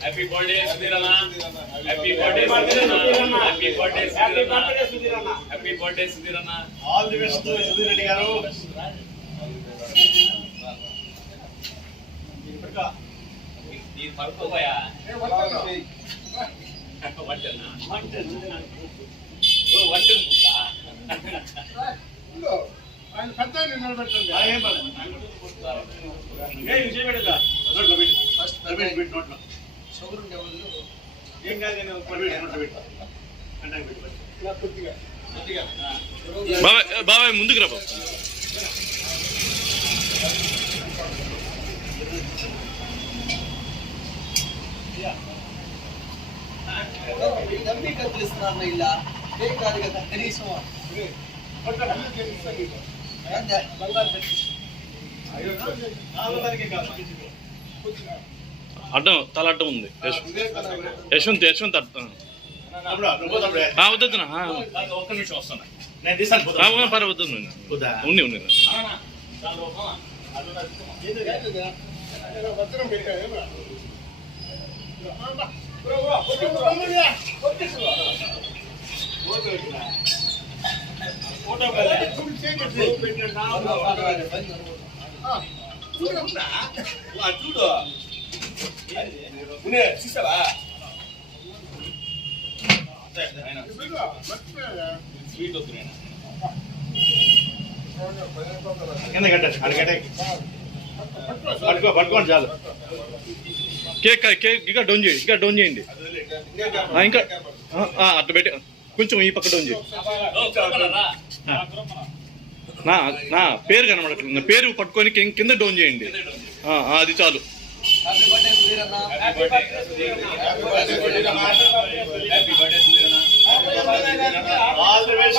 Happy birthday, Sudhirana. Happy birthday, Sudhirana. Happy birthday, Sudhirana. Happy birthday, Sudhirana. All the best to Sudhirana garu. Di parko ba ya? Watan. Oh, watan buka. ఆయన పెద్ద నిలబెట్టండి ఏం పడదు ఏ విషయం పెడతా నోట్లో పెట్టి first పెట్టి నోట్లో షుగర్ ఉండే వాళ్ళు ఏం కాదు నేను నోట్లో పెట్టా అంటే పెట్టి కొద్దిగా బాబాయ్ ముందుకు రా డబ్బీ కదిలిస్తున్నారు ఇలా ఏం కాదు కదా కనీసం అడ్డం తల అడ్డం ఉంది యశ్వంత్ అడ్డం వద్దు ఒక్క నిమిషం వస్తున్నా నేను తీసాను పర్వద్దు ఉన్ని చూడు చూసావా స్వీట్ వద్దు కింద కట్టండి పట్టుకోండి చాలు కేక్ ఇంకా డౌన్ చేయండి ఇంకా అట్లా పెట్టి కొంచెం ఈ పక్క డౌన్ చేయి నా పేరు కనబడట్లేదు పేరు పట్టుకొని కింద డౌన్ చేయండి అది చాలు ఆల్ ది బెస్ట్